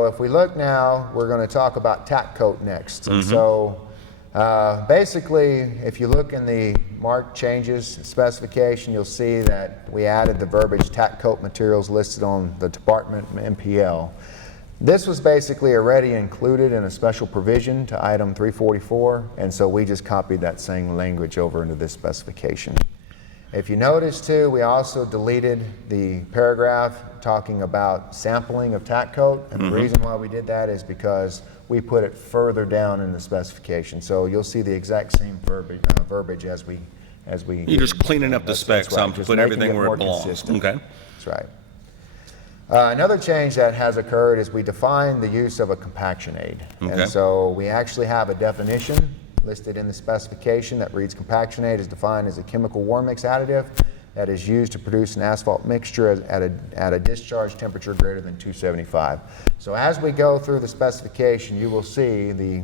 If we look now, we're going to talk about tack coat next. And so basically, if you look in the marked changes specification, you'll see that we added the verbiage tack coat materials listed on the department MPL. This was basically already included in a special provision to item 344, and so we just copied that same language over into this specification. If you notice too, we also deleted the paragraph talking about sampling of tack coat, and the reason why we did that is because we put it further down in the specification. So you'll see the exact same verbiage as we You're just cleaning up the specs, right. put everything where it belongs. Okay. That's right. Another change that has occurred is we define the use of a compaction aid. Okay. And so we actually have a definition listed in the specification that reads compaction aid is defined as a chemical war mix additive that is used to produce an asphalt mixture at a discharge temperature greater than 275. So as we go through the specification, you will see the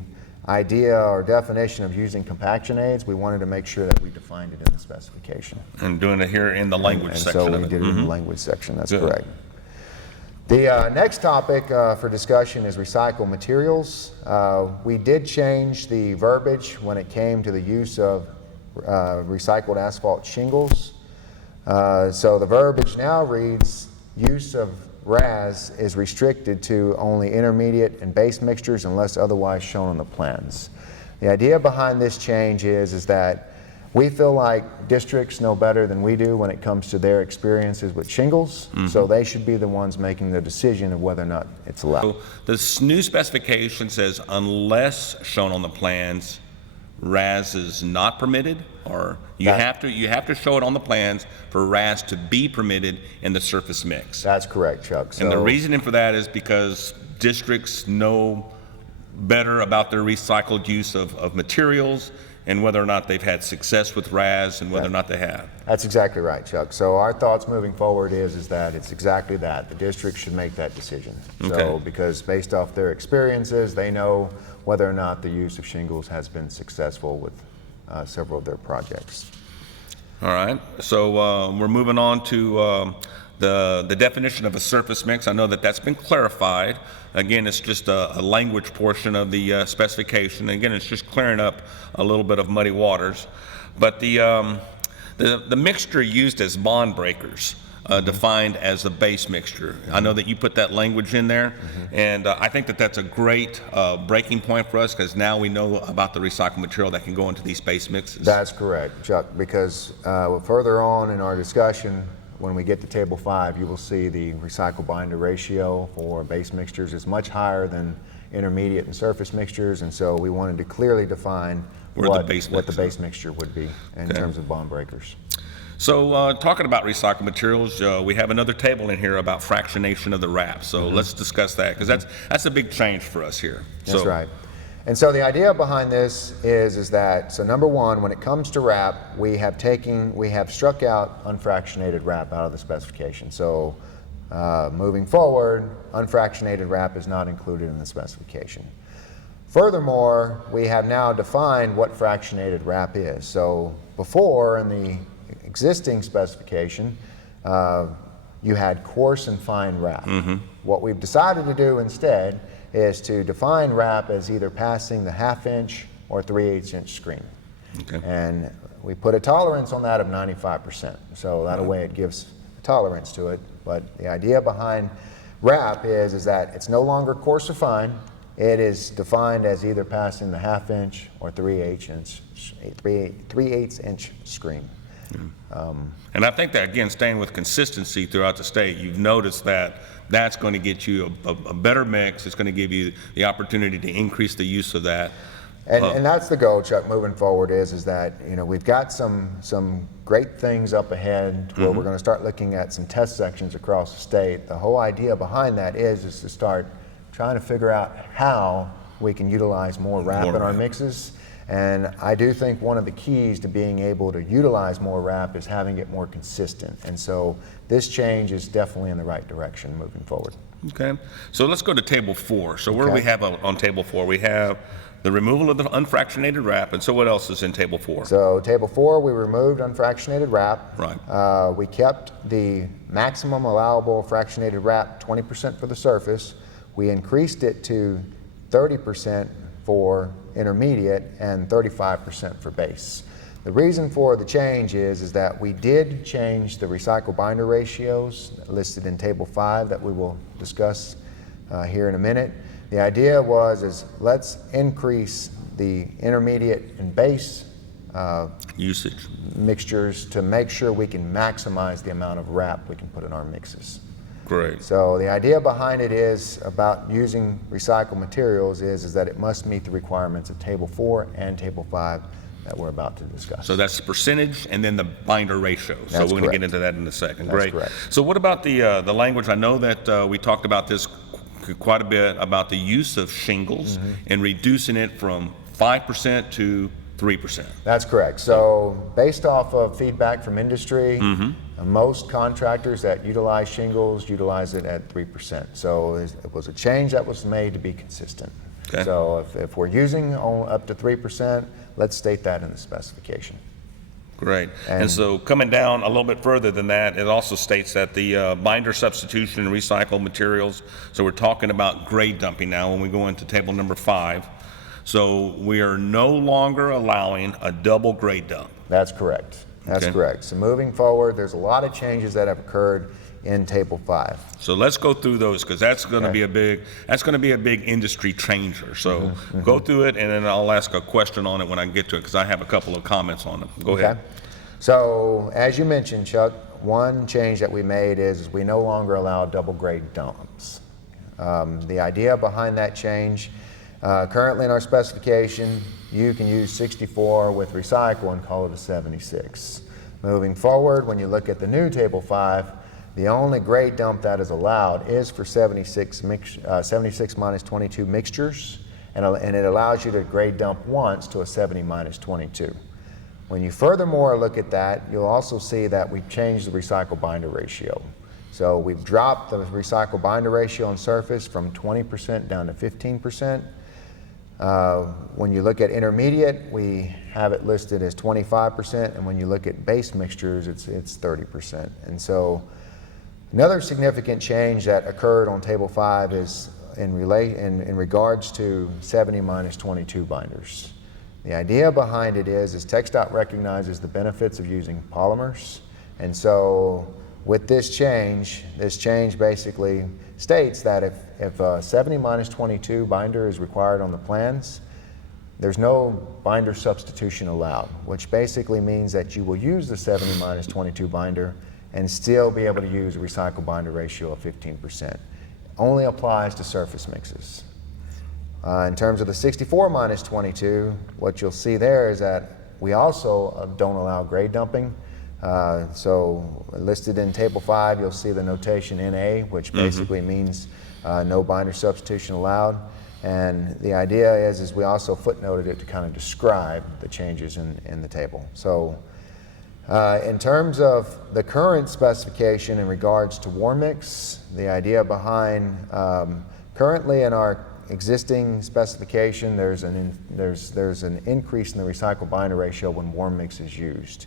idea or definition of using compaction aids. We wanted to make sure that we defined it in the specification. And doing it here in the language section so of we it. did it in the language section, that's Good. correct. The next topic for discussion is recycled materials. We did change the verbiage when it came to the use of recycled asphalt shingles. So the verbiage now reads, use of RAS is restricted to only intermediate and base mixtures unless otherwise shown on the plans. The idea behind this change is that we feel like districts know better than we do when it comes to their experiences with shingles, so they should be the ones making the decision of whether or not it's allowed. So this new specification says unless shown on the plans, RAS is not permitted, or you have to show it on the plans for RAS to be permitted in the surface mix. That's correct, Chuck. And the reasoning for that is because districts know better about their recycled use of materials and whether or not they've had success with RAS and whether or not they have. That's exactly right, Chuck. So our thoughts moving forward is that it's exactly that. The district should make that decision. Okay. So because based off their experiences, they know whether or not the use of shingles has been successful with several of their projects. All right, so we're moving on to the definition of a surface mix. I know that that's been clarified. Again, it's just a language portion of the specification. Again, it's just clearing up a little bit of muddy waters. But the mixture used as bond breakers, defined as a base mixture. I know that you put that language in there, and I think that that's a great breaking point for us because now we know about the recycled material that can go into these base mixes. That's correct, Chuck, because further on in our discussion, when we get to Table 5, you will see the recycle binder ratio for base mixtures is much higher than intermediate and surface mixtures, and so we wanted to clearly define what the base mixture would be in terms of bond breakers. So talking about recycled materials, we have another table in here about fractionation of the wrap. So let's discuss that because that's a big change for us here. That's right. And so the idea behind this is that, so number one, when it comes to wrap, we have struck out unfractionated wrap out of the specification. So moving forward, unfractionated wrap is not included in the specification. Furthermore, we have now defined what fractionated wrap is. So before, in the existing specification, you had coarse and fine wrap. What we've decided to do instead is to define wrap as either passing the 1/2 inch or 3/8 inch screen. Okay. And we put a tolerance on that of 95%. So that way it gives tolerance to it. But the idea behind wrap is that it's no longer coarse or fine. It is defined as either passing the 1/2 inch or 3/8 inch screen. And I think that, again, staying with consistency throughout the state, you've noticed that that's going to get you a better mix. It's going to give you the opportunity to increase the use of that. And that's the goal, Chuck, moving forward is that, you know, we've got some great things up ahead where we're going to start looking at some test sections across the state. The whole idea behind that is to start trying to figure out how we can utilize more wrap in our mixes. And I do think one of the keys to being able to utilize more wrap is having it more consistent. And so this change is definitely in the right direction moving forward. Okay, so let's go to Table 4. So where do we have on Table 4? We have the removal of the unfractionated wrap, and so what else is in Table 4? So Table 4, we removed unfractionated wrap. Right. We kept the maximum allowable fractionated wrap 20% for the surface. we increased it to 30% for intermediate and 35% for base. The reason for the change is that we did change the recycle binder ratios listed in Table 5 that we will discuss here in a minute. The idea is let's increase the intermediate and base usage mixtures to make sure we can maximize the amount of wrap we can put in our mixes. Great. So the idea behind it is about using recycled materials is that it must meet the requirements of Table 4 and Table 5 that we're about to discuss. So that's the percentage and then the binder ratio. So That's we're going to get correct. into that in a second. That's Great. correct. So what about the language? I know that we talked about this quite a bit about the use of shingles and reducing it from 5% to 3%. That's correct. So based off of feedback from industry, most contractors that utilize shingles utilize it at 3%. So it was a change that was made to be consistent. Okay. So if we're using up to 3%, let's state that in the specification. Great. And so coming down a little bit further than that, it also states that the binder substitution and recycled materials, so we're talking about grade dumping now when we go into table number 5. So we are no longer allowing a double grade dump. That's correct. That's Okay. correct. So moving forward, there's a lot of changes that have occurred in Table 5. So let's go through those because that's going to Okay. be a big industry changer. So go through it and then I'll ask a question on it when I get to it because I have a couple of comments on it. Go ahead. So as you mentioned, Chuck, one change that we made is we no longer allow double grade dumps. The idea behind that change, currently in our specification, you can use 64 with recycle and call it a 76. Moving forward, when you look at the new Table 5, the only grade dump that is allowed is for 76 minus 22 mixtures, and it allows you to grade dump once to a 70 minus 22. When you furthermore look at that, you'll also see that we've changed the recycle binder ratio. So we've dropped the recycle binder ratio on surface from 20% down to 15%. When you look at intermediate, we have it listed as 25%, and when you look at base mixtures, it's 30%. And so another significant change that occurred on Table 5 is in regards to 70 minus 22 binders. The idea behind it is TxDOT recognizes the benefits of using polymers, and so with this change basically states that if a 70 minus 22 binder is required on the plans, there's no binder substitution allowed, which basically means that you will use the 70 minus 22 binder and still be able to use a recycle binder ratio of 15%. Only applies to surface mixes. In terms of the 64 minus 22, what you'll see there is that we also don't allow grade dumping. So listed in Table 5, you'll see the notation NA, which basically means no binder substitution allowed. And the idea is we also footnoted it to kind of describe the changes in the table. So in terms of the current specification in regards to warm mix, the idea behind currently in our existing specification, there's an increase in the recycle binder ratio when warm mix is used.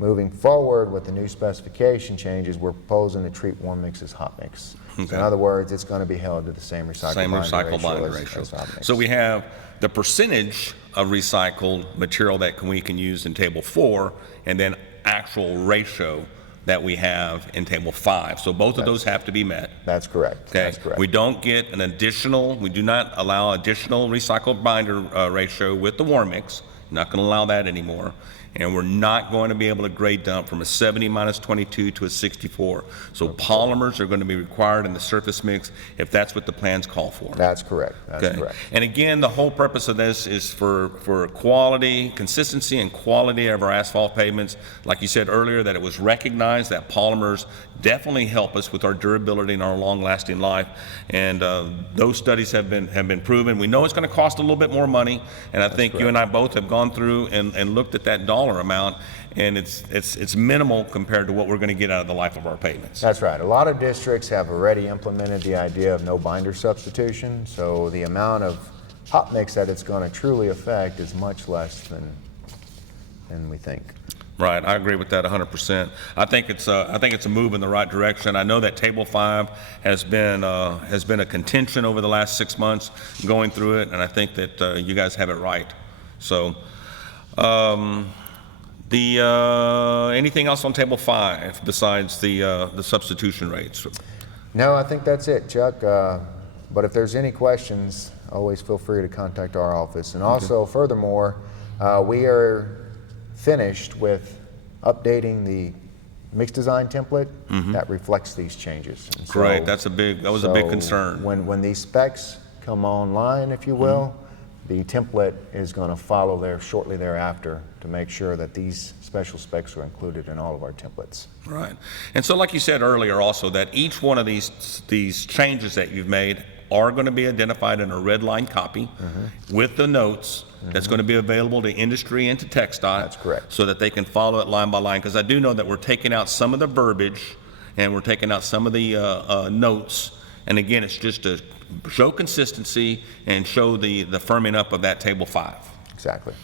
Moving forward with the new specification changes, we're proposing to treat warm mix as hot mix. Okay. So in other words, it's going to be held to the same recycle binder ratio as hot mix. So we have the percentage of recycled material that we can use in Table 4 and then actual ratio that we have in Table 5. So both of those have to be met. That's correct. Okay. That's correct. We don't get we do not allow additional recycled binder ratio with the warm mix. Not going to allow that anymore. And we're not going to be able to grade dump from a 70 minus 22 to a 64. So polymers are going to be required in the surface mix if that's what the plans call for. That's correct. That's correct. And again, the whole purpose of this is for quality, consistency and quality of our asphalt pavements. Like you said earlier, that it was recognized that polymers definitely help us with our durability and our long-lasting life. And those studies have been proven. We know it's going to cost a little bit more money, and I think you and I both have gone through and looked at that dollar amount, and it's minimal compared to what we're going to get out of the life of our pavements. That's right. A lot of districts have already implemented the idea of no binder substitution, so the amount of hot mix that it's going to truly affect is much less than we think. Right, I agree with that 100%. I think it's a move in the right direction. I know that Table 5 has been a contention over the last 6 months going through it, and I think that you guys have it right. So, anything else on Table 5 besides the substitution rates? No, I think that's it, Chuck. But if there's any questions, always feel free to contact our office. And also, furthermore, we are finished with updating the mix design template that reflects these changes. And Great, that was a big concern. When these specs come online, if you will, the template is going to follow there shortly thereafter to make sure that these special specs are included in all of our templates. Right. And so like you said earlier also, that each one of these changes that you've made are going to be identified in a red line copy with the notes that's going to be available to industry and to TxDOT. That's correct. So that they can follow it line by line, because I do know that we're taking out some of the verbiage and we're taking out some of the notes. And again, it's just to show consistency and show the firming up of that Table 5. Exactly.